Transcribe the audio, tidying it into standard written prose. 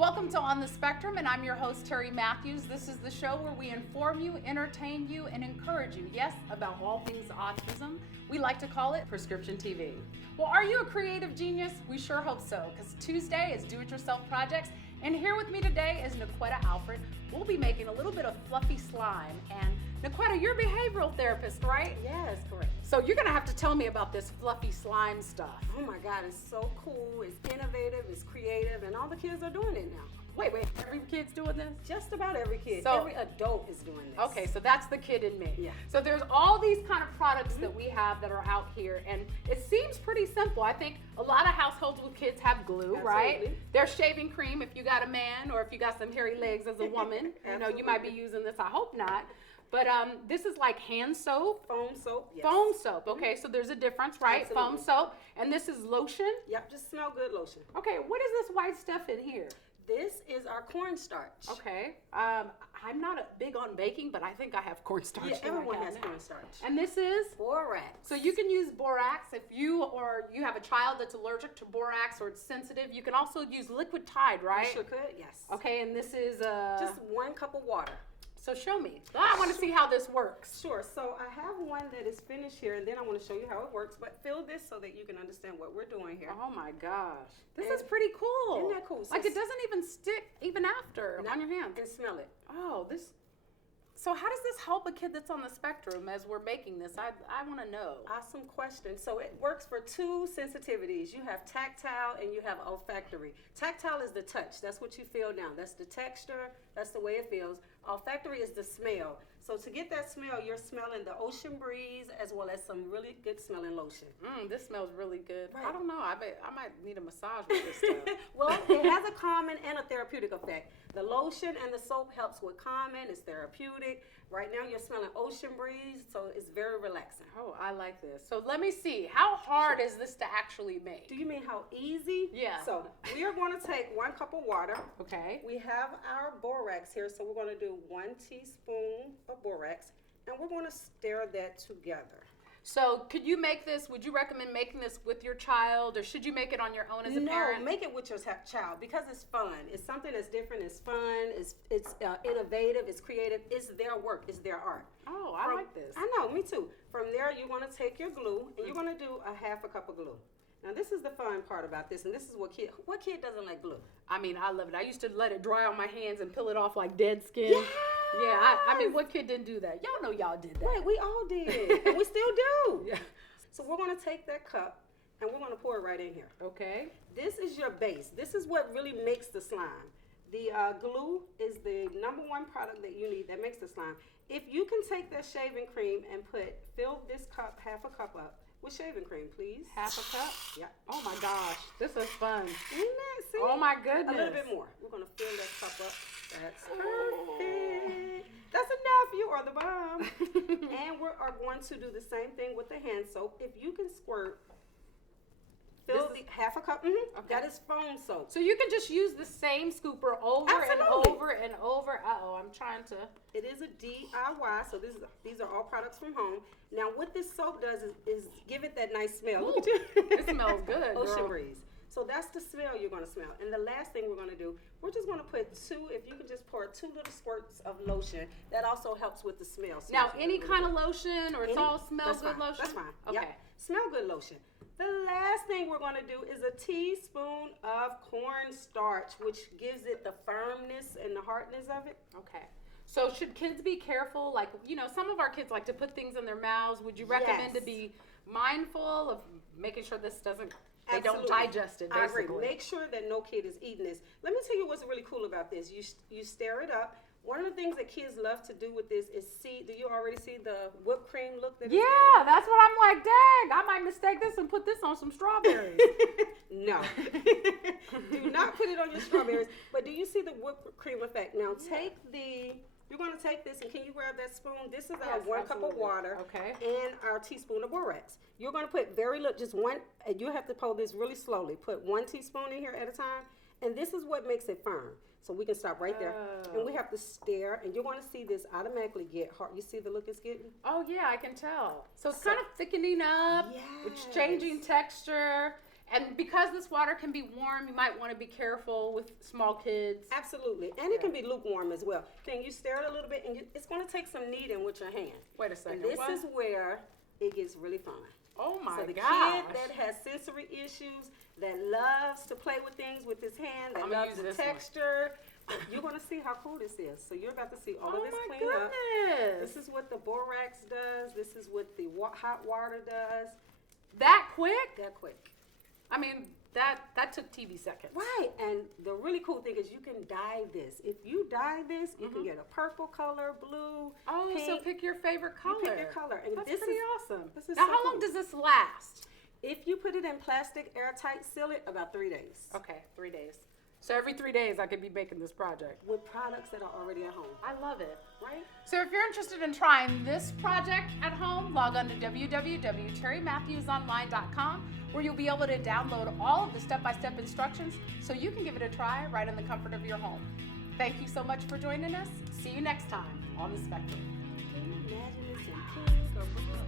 Welcome to On the Spectrum, and I'm your host, Terri Matthews. This is the show where we inform you, entertain you, and encourage you, yes, about all things autism. We like to call it prescription TV. Well, are you a creative genius? We sure hope so, because Tuesday is do-it-yourself projects, and here with me today is Nequetta Alford. We'll be making a little bit of fluffy slime, and Nequetta, you're a behavioral therapist, right? Yes, correct. So you're gonna have to tell me about this fluffy slime stuff. Oh my God, it's so cool, it's innovative, it's creative, and all the kids are doing it now. Wait, every kid's doing this? Just about every kid, So- every adult is doing this. Okay, so that's the kid in me. Yeah. So there's all these kind of products that we have that are out here, and it seems pretty simple. I think a lot of households with kids have glue, right? Absolutely. There's shaving cream if you got a man, or if you got some hairy legs as a woman. You might be using this. I hope not. But this is like hand soap. Foam soap, yes. Foam soap. Okay, so there's a difference, right? Absolutely. Foam soap, and this is lotion. Yep, just smell good lotion. Okay, what is this white stuff in here? This is our cornstarch. Okay, I'm not big on baking, but I think I have cornstarch. Yeah, in my everyone has cabinet. cornstarch. And this is? Borax. So you can use borax if you have a child that's allergic to borax or it's sensitive. You can also use liquid Tide, right? You sure could, yes. Okay, and this is Just 1 cup of water. So show me. I want to see how this works. Sure, so I have one that is finished here, and then I want to show you how it works, but fill this so that you can understand what we're doing here. Oh my gosh, this And is pretty cool. isn't that cool? So Like it doesn't even stick even after No, on your hands. And smell it. Oh, this. So how does this help a kid that's on the spectrum as we're making this? I want to know. Awesome question. So it works for 2 sensitivities. You have tactile and you have olfactory. Tactile is the touch. That's what you feel now. That's the texture. That's the way it feels. Olfactory is the smell. So to get that smell, you're smelling the ocean breeze as well as some really good smelling lotion. This smells really good. Right. I don't know. I might need a massage with this stuff. Well, it has a calming and a therapeutic effect. The lotion and the soap helps with calming. It's therapeutic. Right now you're smelling ocean breeze, so it's very relaxing. Oh, I like this. So let me see. How hard is this to actually make? Do you mean how easy? Yeah. So we are going to take 1 cup of water. Okay. We have our borax here, so we're going to do 1 teaspoon of borax, and we're going to stir that together. So could you make this, would you recommend making this with your child, or should you make it on your own as a parent? No, make it with your child because it's fun. It's something that's different. It's fun. It's innovative. It's creative. It's their work. It's their art. Oh, I like this. I know, me too. From there, you're going to take your glue, and you're going to do a 1/2 cup of glue. Now, this is the fun part about this, and this is what kid doesn't like glue? I mean, I love it. I used to let it dry on my hands and peel it off like dead skin. Yes! Yeah, I mean, what kid didn't do that? Y'all know y'all did that. Right, we all did, and we still do. Yeah. So we're going to take that cup, and we're going to pour it right in here. Okay. This is your base. This is what really makes the slime. The glue is the #1 product that you need that makes the slime. If you can take that shaving cream and fill this cup, 1/2 cup up with shaving cream, please. 1/2 cup? Yeah. Oh my gosh, this is fun. Isn't that? See? Oh my goodness. A little bit more. We're going to fill that cup up. That's perfect. That's enough. You are the bomb. And we are going to do the same thing with the hand soap. If you can squirt, fill the 1/2 cup. Okay. That is foam soap. So you can just use the same scooper over and Absolutely. over and over. Uh-oh, I'm trying to. It is a D.I.Y, so these are all products from home. Now, what this soap does is give it that nice smell. Look at you. It smells good, Ocean girl. breeze. So that's the smell you're going to smell. And the last thing we're going to do, we're just going to put if you can just pour 2 little squirts of lotion. That also helps with the smell. Now, any kind of lotion, or it's all smell That's good fine. lotion? That's fine. Okay. Yep. Smell good lotion. The last thing we're going to do is a teaspoon of cornstarch, which gives it the firmness and the hardness of it. Okay. So should kids be careful? Like, some of our kids like to put things in their mouths. Would you recommend Yes. to be mindful of making sure they Absolutely. don't digest it, basically? I agree. Make sure that no kid is eating this. Let me tell you what's really cool about this. You stir it up. One of the things that kids love to do with this is do you already see the whipped cream look that it's Yeah, that's what I'm like, dang, I might mistake this and put this on some strawberries. No. Do not put it on your strawberries. But do you see the whipped cream effect? Now you're going to take this, and can you grab that spoon? This is our Yes, 1 cup of absolutely. water Okay. and our teaspoon of borax. You're going to put very little, just one, and you have to pour this really slowly. Put 1 teaspoon in here at a time, and this is what makes it firm. So we can stop right there. And we have to stir, and you're going to see this automatically get hard. You see the look it's getting? Oh, yeah, I can tell. So it's kind of thickening up. Yes. It's changing texture. And because this water can be warm, you might want to be careful with small kids. Absolutely. And it can be lukewarm as well. Then you stir it a little bit, and it's going to take some kneading with your hand. Wait a second. And this is where it gets really fun. Oh my So the gosh. kid that has sensory issues, that loves to play with things with his hand, that loves the texture, you're going to see how cool this is. So you're about to see all of this clean up. This is what the borax does. This is what the hot water does. That quick? That quick. I mean, that took TV seconds. Right, and the really cool thing is you can dye this. If you dye this, you can get a purple color, blue, pink. So pick your favorite color. You pick your color. And That's this pretty is awesome. This is now, so how long cool. does this last? If you put it in plastic, airtight, seal it, about 3 days. Okay, 3 days. So every 3 days I could be making this project. With products that are already at home. I love it. Right? So if you're interested in trying this project at home, log on to www.terrymatthewsonline.com, where you'll be able to download all of the step-by-step instructions so you can give it a try right in the comfort of your home. Thank you so much for joining us. See you next time on The Spectrum. Can you imagine this in pink or blue?